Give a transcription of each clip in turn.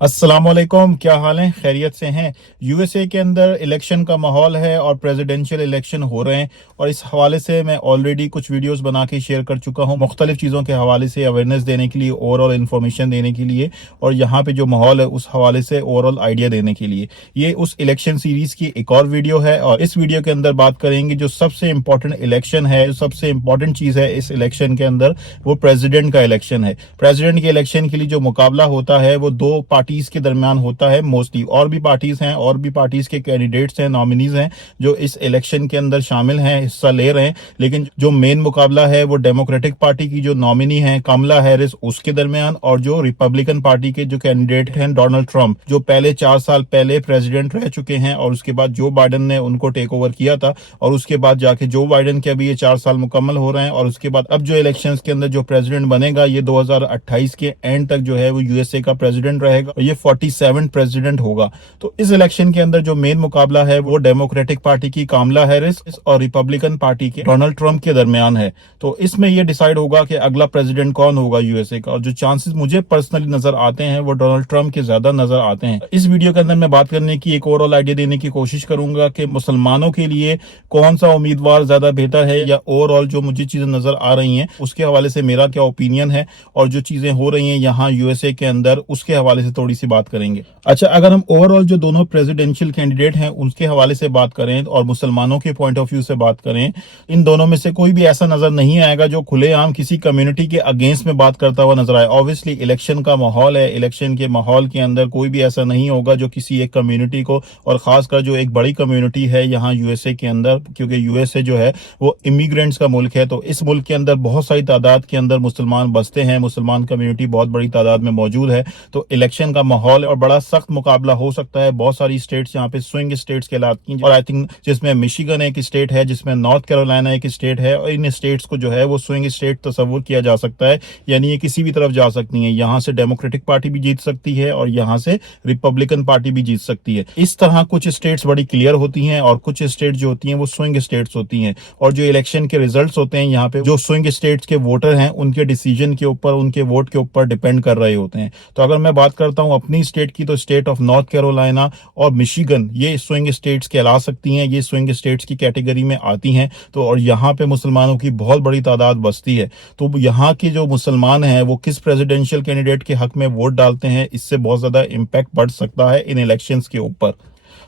अस्सलाम वालेकुम, क्या हाल है? खैरियत से हैं? यूएसए के अंदर इलेक्शन का माहौल है और प्रेसिडेंशियल इलेक्शन हो रहे हैं और इस हवाले से मैं ऑलरेडी कुछ वीडियोस बना के शेयर कर चुका हूं मुख्तलिफ चीज़ों के हवाले से अवेयरनेस देने के लिए, ओवरऑल इन्फॉर्मेशन देने के लिए और यहाँ पे जो माहौल है उस हवाले से ओवरऑल आइडिया देने के लिए। ये उस इलेक्शन सीरीज की एक और वीडियो है और इस वीडियो के अंदर बात करेंगे जो सबसे इम्पोर्टेंट इलेक्शन है, जो सबसे इम्पोर्टेंट चीज़ है इस इलेक्शन के अंदर, वो प्रेसिडेंट का इलेक्शन है। प्रेसिडेंट के इलेक्शन के लिए जो मुकाबला होता है वो दो पार्टीज के दरमियान होता है मोस्टली। और भी पार्टीज हैं, और भी पार्टीज के कैंडिडेट्स हैं, नॉमिनीज हैं जो इस इलेक्शन के अंदर शामिल हैं, हिस्सा ले रहे हैं। लेकिन जो मेन मुकाबला है वो डेमोक्रेटिक पार्टी की जो नॉमिनी है कमला हैरिस, उसके दरमियान, और जो रिपब्लिकन पार्टी के जो कैंडिडेट हैं डोनाल्ड ट्रंप, जो पहले 4 साल पहले प्रेसिडेंट रह चुके हैं और उसके बाद जो बाइडेन ने उनको टेक ओवर किया था और उसके बाद जाके जो बाइडेन के अभी ये 4 साल मुकम्मल हो रहे हैं और उसके बाद अब जो इलेक्शंस के अंदर जो प्रेसिडेंट बनेगा ये 2028 के एंड तक जो है वो यूएसए का प्रेसिडेंट रहेगा और ये 47 प्रेसिडेंट होगा। तो इस इलेक्शन के अंदर जो मेन मुकाबला है वो डेमोक्रेटिक पार्टी की कमला हैरिस और रिपब्लिकन पार्टी के डोनाल्ड ट्रंप के दरमियान है। तो इसमें ये डिसाइड होगा कि अगला प्रेसिडेंट कौन होगा यूएसए का, और जो चांसेस मुझे पर्सनली नजर आते हैं वो डोनाल्ड ट्रंप के ज्यादा नजर आते हैं। इस वीडियो के अंदर मैं बात करने की एक ओवरऑल आइडिया देने की कोशिश करूंगा कि मुसलमानों के लिए कौन सा उम्मीदवार ज्यादा बेहतर है, या ओवरऑल जो मुझे चीजें नजर आ रही हैं उसके हवाले से मेरा क्या ओपिनियन है और जो चीजें हो रही हैं यहाँ यूएसए के अंदर उसके हवाले से थोड़ी सी बात करेंगे। अच्छा, अगर हम ओवरऑल जो दोनों प्रेसिडेंशियल कैंडिडेट हैं उनके हवाले से बात करें और मुसलमानों के पॉइंट ऑफ व्यू से बात करें, इन दोनों में से कोई भी ऐसा नजर नहीं आएगा जो खुलेआम किसी कम्युनिटी के अगेंस्ट में बात करता हुआ नजर आए। ऑब्वियसली इलेक्शन का माहौल है, इलेक्शन के माहौल के अंदर कोई भी ऐसा नहीं होगा जो किसी एक कम्युनिटी को, और खासकर जो एक बड़ी कम्युनिटी है यहाँ यूएसए के अंदर, क्योंकि यूएसए जो है वो इमिग्रेंट्स का मुल्क है, तो इस मुल्क के अंदर बहुत सारी तादाद के अंदर मुसलमान बसते हैं, मुसलमान कम्युनिटी बहुत बड़ी तादाद में मौजूद है। तो इलेक्शन का माहौल और बड़ा सख्त मुकाबला हो सकता है। बहुत सारी स्टेट्स यहाँ पे स्विंग स्टेट्स कहलाती हैं और आई थिंक जिसमें मिशिगन एक स्टेट है, जिसमें नॉर्थ कैरोलिना एक स्टेट है, और इन स्टेट्स को जो है वो स्विंग स्टेट तस्वुर किया जा सकता है, यानी ये किसी भी तरफ जा सकती है। यहाँ से डेमोक्रेटिक पार्टी भी जीत सकती है और यहाँ से रिपब्लिकन पार्टी भी जीत सकती है। इस तरह कुछ स्टेट्स बड़ी क्लियर होती हैं और कुछ स्टेट जो होती हैं वो स्विंग स्टेट्स होती हैं, और जो इलेक्शन के रिजल्ट्स होते हैं यहाँ पे जो स्विंग स्टेट्स के वोटर हैं उनके डिसीजन के ऊपर, उनके वोट के ऊपर डिपेंड कर रहे होते हैं। तो अगर मैं बात करता हूँ अपनी स्टेट की, तो स्टेट ऑफ नॉर्थ कैरोलिना और मिशिगन ये स्विंग स्टेट्स कहला सकती हैं, ये स्विंग स्टेट्स की कैटेगरी में आती हैं। तो और यहाँ पे मुसलमानों की बहुत बड़ी तादाद बसती है। तो यहाँ के जो मुसलमान हैं वो किस प्रेसिडेंशियल कैंडिडेट के हक में वोट डालते हैं, इससे बहुत ज्यादा इम्पैक्ट बढ़ सकता है इन इलेक्शंस के ऊपर।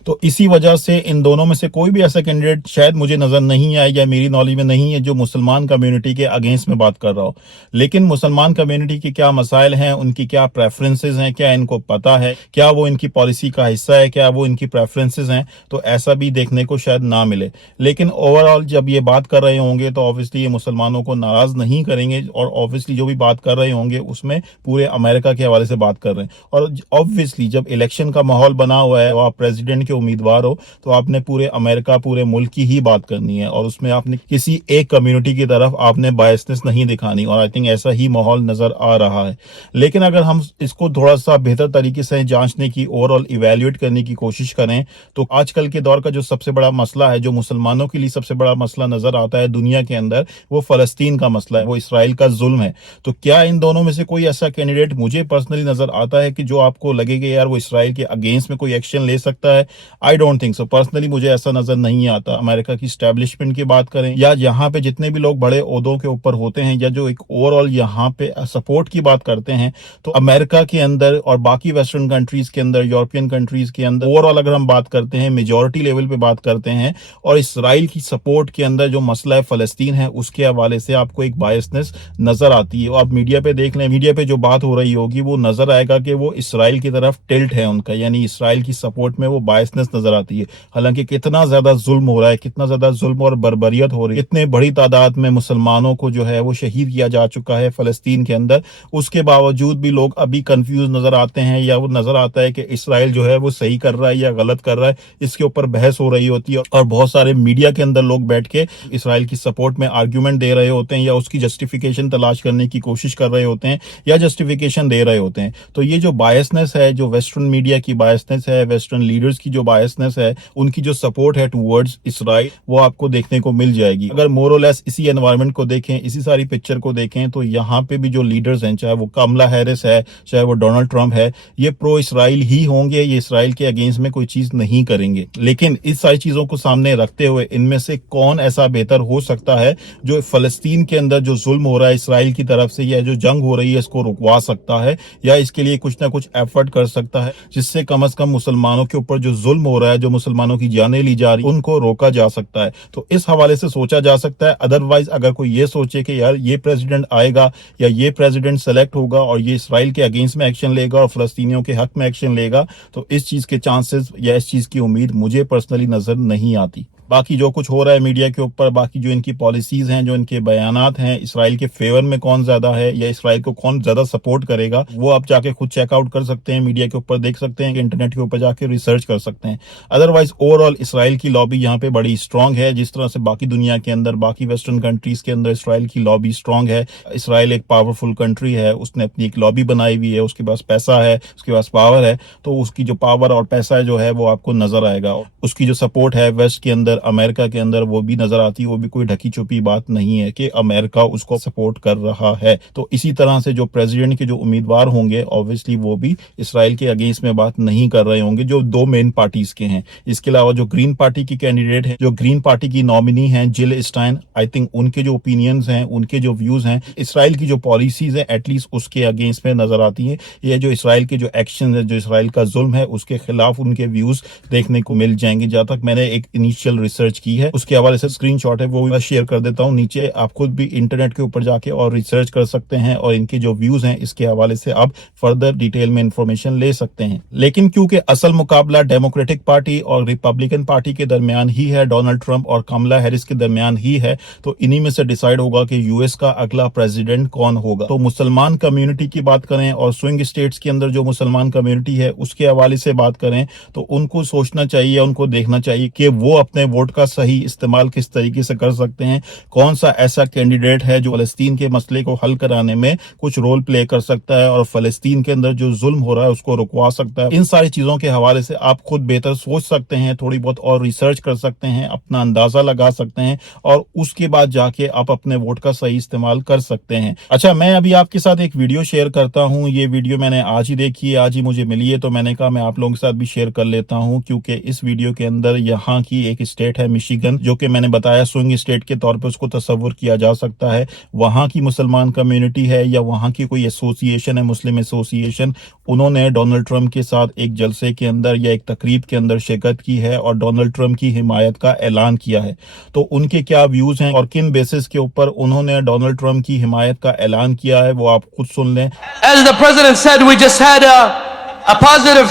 तो इसी वजह से इन दोनों में से कोई भी ऐसा कैंडिडेट शायद मुझे नजर नहीं आए या मेरी नॉलेज में नहीं है जो मुसलमान कम्युनिटी के अगेंस्ट में बात कर रहा हो। लेकिन मुसलमान कम्युनिटी के क्या मसाइल हैं, उनकी क्या प्रेफरेंसेस हैं, क्या इनको पता है, क्या वो इनकी पॉलिसी का हिस्सा है, क्या वो इनकी प्रेफरेंसेस हैं, तो ऐसा भी देखने को शायद ना मिले। लेकिन ओवरऑल जब ये बात कर रहे होंगे तो ऑब्वियसली ये मुसलमानों को नाराज नहीं करेंगे, और ऑब्वियसली जो भी बात कर रहे होंगे उसमें पूरे अमेरिका के हवाले से बात कर रहे हैं। और ऑब्वियसली जब इलेक्शन का माहौल बना हुआ है और आप प्रेसिडेंट के उम्मीदवार हो तो आपने पूरे अमेरिका, पूरे मुल्क की ही बात करनी है, और उसमें आपने किसी एक कम्युनिटी की तरफ आपने बायसनेस नहीं दिखानी, और आई थिंक ऐसा ही माहौल नजर आ रहा है। लेकिन अगर हम इसको थोड़ा सा बेहतर तरीके से जांचने की, ओवरऑल इवेल्युएट करने की कोशिश करें, तो आजकल के दौर का जो सबसे बड़ा मसला है, जो मुसलमानों के लिए सबसे बड़ा मसला नजर आता है दुनिया के अंदर, वो फलस्तीन का मसला है, वो इसराइल का जुल्म है। तो क्या इन दोनों में से कोई ऐसा कैंडिडेट मुझे पर्सनली नजर आता है कि जो आपको लगेगा यार वो इसराइल के अगेंस्ट में कोई एक्शन ले सकता है? I don't think so. Personally मुझे ऐसा नजर नहीं आता। अमेरिका की स्टैब्लिशमेंट की बात करें या यहाँ पे जितने भी लोग बड़े ओहदों के ऊपर होते हैं, या जो एक ओवरऑल यहाँ पे सपोर्ट की बात करते हैं, तो अमेरिका के अंदर और बाकी वेस्टर्न कंट्रीज के अंदर, यूरोपियन कंट्रीज के अंदर ओवरऑल अगर हम बात करते हैं, मेजोरिटी लेवल पे बात करते हैं, और इसराइल की सपोर्ट के अंदर जो मसला है फलस्तीन है उसके हवाले से आपको एक बायसनेस नजर आती है। आप मीडिया पे देख लें, मीडिया पे जो बात हो रही होगी वो नजर आएगा कि वो इसराइल की तरफ टिल्ट है उनका, यानी इसराइल की सपोर्ट में वो बायसनेस नजर आती है। हालांकि कितना ज्यादा जुल्म हो रहा है, कितना ज्यादा जुल्म और बर्बरियत हो रही है, इतने बड़ी तादाद में मुसलमानों को जो है वो शहीद किया जा चुका है फलस्तीन के अंदर, उसके बावजूद भी लोग अभी कंफ्यूज नजर आते हैं, या वो नजर आता है कि इसराइल जो है वो सही कर रहा है या गलत कर रहा है, इसके ऊपर बहस हो रही होती है। और बहुत सारे मीडिया के अंदर लोग बैठ के इसराइल की सपोर्ट में आर्ग्यूमेंट दे रहे होते हैं, या उसकी जस्टिफिकेशन तलाश करने की कोशिश कर रहे होते हैं, या जस्टिफिकेशन दे रहे होते हैं। तो ये जो बायसनेस है, जो वेस्टर्न मीडिया की बायसनेस है, वेस्टर्न लीडर्स की जो जो बायसनेस है, उनकी जो सपोर्ट है टूवर्ड्स इसराइल, वो आपको देखने को मिल जाएगी। अगर मोर और लेस इसी एनवायरनमेंट को देखें, इसी सारी पिक्चर को देखें, तो यहाँ पे भी जो लीडर्स हैं, चाहे वो कमला हैरिस है, चाहे वो डोनाल्ड ट्रंप है, ये प्रो इसराइल ही होंगे, ये इसराइल के अगेंस्ट में कोई चीज नहीं करेंगे। लेकिन इस सारी चीजों को सामने रखते हुए इनमें से कौन ऐसा बेहतर हो सकता है जो फलस्तीन के अंदर जो जुल्म हो रहा है इसराइल की तरफ से, या जो जंग हो रही है, इसको रुकवा सकता है, या इसके लिए कुछ ना कुछ एफर्ट कर सकता है, जिससे कम से कम मुसलमानों के ऊपर जो जुल्म हो रहा है, जो मुसलमानों की जानें ली जा रही, उनको रोका जा सकता है। तो इस हवाले से सोचा जा सकता है। अदरवाइज अगर कोई ये सोचे कि यार ये प्रेसिडेंट आएगा या ये प्रेसिडेंट सेलेक्ट होगा और ये इसराइल के अगेंस्ट में एक्शन लेगा और फलस्तीनियों के हक में एक्शन लेगा, तो इस चीज के चांसेस या इस चीज की उम्मीद मुझे पर्सनली नजर नहीं आती। बाकी जो कुछ हो रहा है मीडिया के ऊपर, बाकी जो इनकी पॉलिसीज हैं, जो इनके बयानात हैं, इसराइल के फेवर में कौन ज्यादा है या इसराइल को कौन ज्यादा सपोर्ट करेगा, वो आप जाके खुद चेकआउट कर सकते हैं, मीडिया के ऊपर देख सकते हैं, इंटरनेट के ऊपर जाके रिसर्च कर सकते हैं। अदरवाइज ओवरऑल इसराइल की लॉबी यहाँ पे बड़ी स्ट्रांग है। जिस तरह से बाकी दुनिया के अंदर, बाकी वेस्टर्न कंट्रीज के अंदर इसराइल की लॉबी स्ट्रांग है। इसराइल एक पावरफुल कंट्री है, उसने अपनी एक लॉबी बनाई हुई है, उसके पास पैसा है, उसके पास पावर है, तो उसकी जो पावर और पैसा जो है वो आपको नजर आएगा। उसकी जो सपोर्ट है वेस्ट के अंदर, अमेरिका के अंदर, वो भी नजर आती है। वो भी कोई ढकी छुपी बात नहीं है कि अमेरिका उसको सपोर्ट कर रहा है। तो इसी तरह से जो प्रेसिडेंट के जो उम्मीदवार होंगे, ऑब्वियसली वो भी इसराइल के अगेंस्ट में बात नहीं कर रहे होंगे, जो दो मेन पार्टीज के हैं। इसके अलावा जो ग्रीन पार्टी की कैंडिडेट है, जो ग्रीन पार्टी की नॉमिनी है जिल स्टाइन, आई थिंक उनके जो ओपिनियंस हैं, उनके जो व्यूज हैं, इसराइल की जो पॉलिसीज है एटलीस्ट उसके अगेंस्ट में नजर आती है। ये जो इसराइल के जो एक्शन है, जो इसराइल का जुल्म है, उसके खिलाफ उनके व्यूज देखने को मिल जाएंगे। जहां तक मैंने एक इनिशियल रिसर्च की है, उसके हवाले से स्क्रीनशॉट है, वो भी मैं शेयर कर देता हूं नीचे। आप खुद भी इंटरनेट के ऊपर जाके और रिसर्च कर सकते हैं और इनके जो व्यूज हैं इसके हवाले से आप फर्दर डिटेल में इंफॉर्मेशन ले सकते हैं। लेकिन क्योंकि असल मुकाबला डेमोक्रेटिक पार्टी और रिपब्लिकन पार्टी के दरमियान ही है, डोनाल्ड ट्रंप और कमला हैरिस के दरमियान ही है, तो इन्हीं में से डिसाइड होगा कि यूएस का अगला प्रेसिडेंट कौन होगा। तो मुसलमान कम्युनिटी की बात करें और स्विंग स्टेट्स के अंदर जो मुसलमान कम्युनिटी है उसके हवाले से बात करें, तो उनको सोचना चाहिए, उनको देखना चाहिए कि वो अपने वोट का सही इस्तेमाल किस तरीके से कर सकते हैं। कौन सा ऐसा कैंडिडेट है जो फलस्तीन के मसले को हल कराने में कुछ रोल प्ले कर सकता है और फलस्तीन के अंदर जो जुल्म हो रहा है उसको रुकवा सकता है। इन सारी चीजों के हवाले से आप खुद बेहतर सोच सकते हैं, थोड़ी बहुत और रिसर्च कर सकते हैं, अपना अंदाजा लगा सकते हैं और उसके बाद जाके आप अपने वोट का सही इस्तेमाल कर सकते हैं। अच्छा, मैं अभी आपके साथ एक वीडियो शेयर करता हूं। ये वीडियो मैंने आज ही देखी है, आज ही मुझे मिली है, तो मैंने कहा मैं आप लोगों के साथ भी शेयर कर लेता हूं, क्योंकि इस वीडियो के अंदर यहाँ की एक स्टेट है मिशिगन, जो कि मैंने बताया स्विंग स्टेट के तौर पे उसको तस्वुर किया जा सकता है। वहां की मुसलमान कम्युनिटी है या वहां की कोई एसोसिएशन है, मुस्लिम एसोसिएशन, उन्होंने डोनाल्ड ट्रंप के साथ एक जलसे के अंदर या एक तकरीब के अंदर शिरकत की है और डोनाल्ड ट्रंप की हिमायत का ऐलान किया है। तो उनके क्या व्यूज हैं और किन बेसिस के ऊपर उन्होंने डोनाल्ड ट्रंप की हिमायत का ऐलान किया है, वो आप खुद सुन लें। As the president said, we just had a positive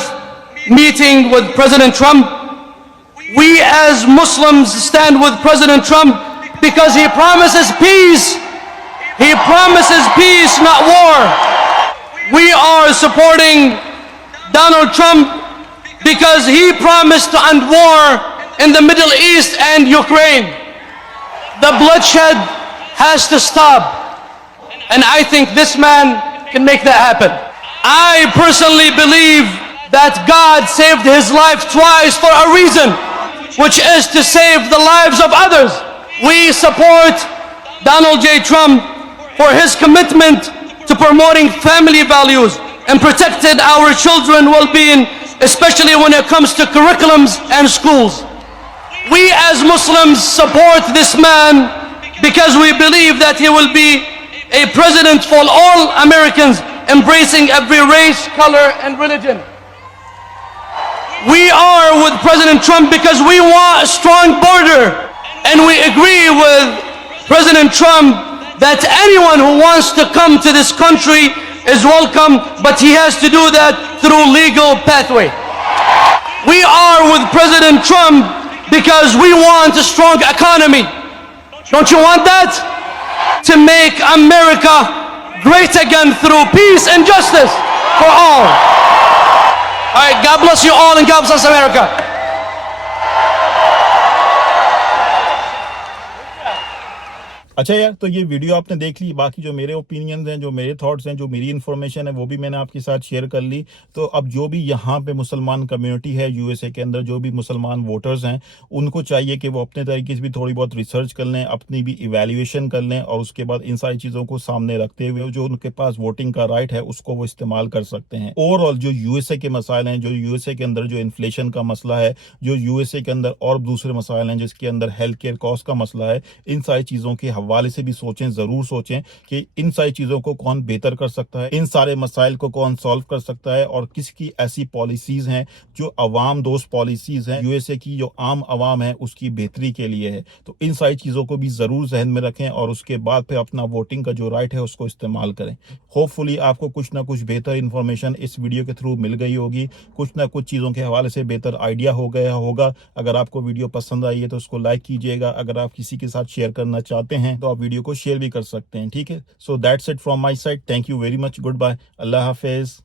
meeting with President Trump. We as Muslims stand with President Trump because he promises peace. He promises peace, not war. We are supporting Donald Trump because he promised to end war in the Middle East and Ukraine. The bloodshed has to stop. And I think this man can make that happen. I personally believe that God saved his life twice for a reason, which is to save the lives of others. We support Donald J. Trump for his commitment to promoting family values and protecting our children's well-being, especially when it comes to curriculums and schools. We as Muslims support this man because we believe that he will be a president for all Americans, embracing every race, color, and religion. We are with President Trump because we want a strong border, and we agree with President Trump that anyone who wants to come to this country is welcome, but he has to do that through legal pathway. We are with President Trump because we want a strong economy. Don't you want that? To make America great again through peace and justice for all. All right, God bless you all and God bless America. अच्छा यार, तो ये video आपने देख ली, बाकी जो मेरे opinions हैं, जो मेरे थॉट्स हैं, जो मेरी इन्फॉर्मेशन है, वो भी मैंने आपके साथ शेयर कर ली। तो अब जो भी यहाँ पे मुसलमान कम्युनिटी है यूएसए के अंदर, जो भी मुसलमान वोटर्स हैं, उनको चाहिए कि वो अपने तरीके से भी थोड़ी बहुत रिसर्च कर लें, अपनी भी इवैल्यूएशन कर लें, और उसके बाद इन सारी चीज़ों को सामने रखते हुए जो उनके पास वोटिंग का राइट है उसको वो इस्तेमाल कर सकते हैं। ओवरऑल जो यूएसए के मसाइल हैं, जो यूएसए के अंदर जो इन्फ्लेशन का मसला है, जो यूएसए के अंदर और दूसरे मसाइल हैं, जिसके अंदर हेल्थ केयर कॉस्ट का मसला है, इन सारी चीज़ों के हवाले से भी सोचें, ज़रूर सोचें कि इन सारी चीज़ों को कौन बेहतर कर सकता है, इन सारे मसाइल को कौन सॉल्व कर सकता है, और किसकी ऐसी पॉलिसीज़ हैं जो अवाम दोस्त पॉलिसीज़ हैं, यूएसए की जो आम आवाम है उसकी बेहतरी के लिए है। तो इन सारी चीज़ों को भी ज़रूर जहन में रखें, और उसके बाद फिर अपना वोटिंग का जो राइट है उसको इस्तेमाल करें। होपफुली आपको कुछ ना कुछ बेहतर इन्फॉर्मेशन इस वीडियो के थ्रू मिल गई होगी, कुछ ना कुछ चीज़ों के हवाले से बेहतर आइडिया हो गया होगा। अगर आपको वीडियो पसंद आई है तो उसको लाइक कीजिएगा। अगर आप किसी के साथ शेयर करना चाहते हैं तो आप वीडियो को शेयर भी कर सकते हैं, ठीक है। So that's it from my side. Thank you very much. Good bye. अल्लाह हाफिज़।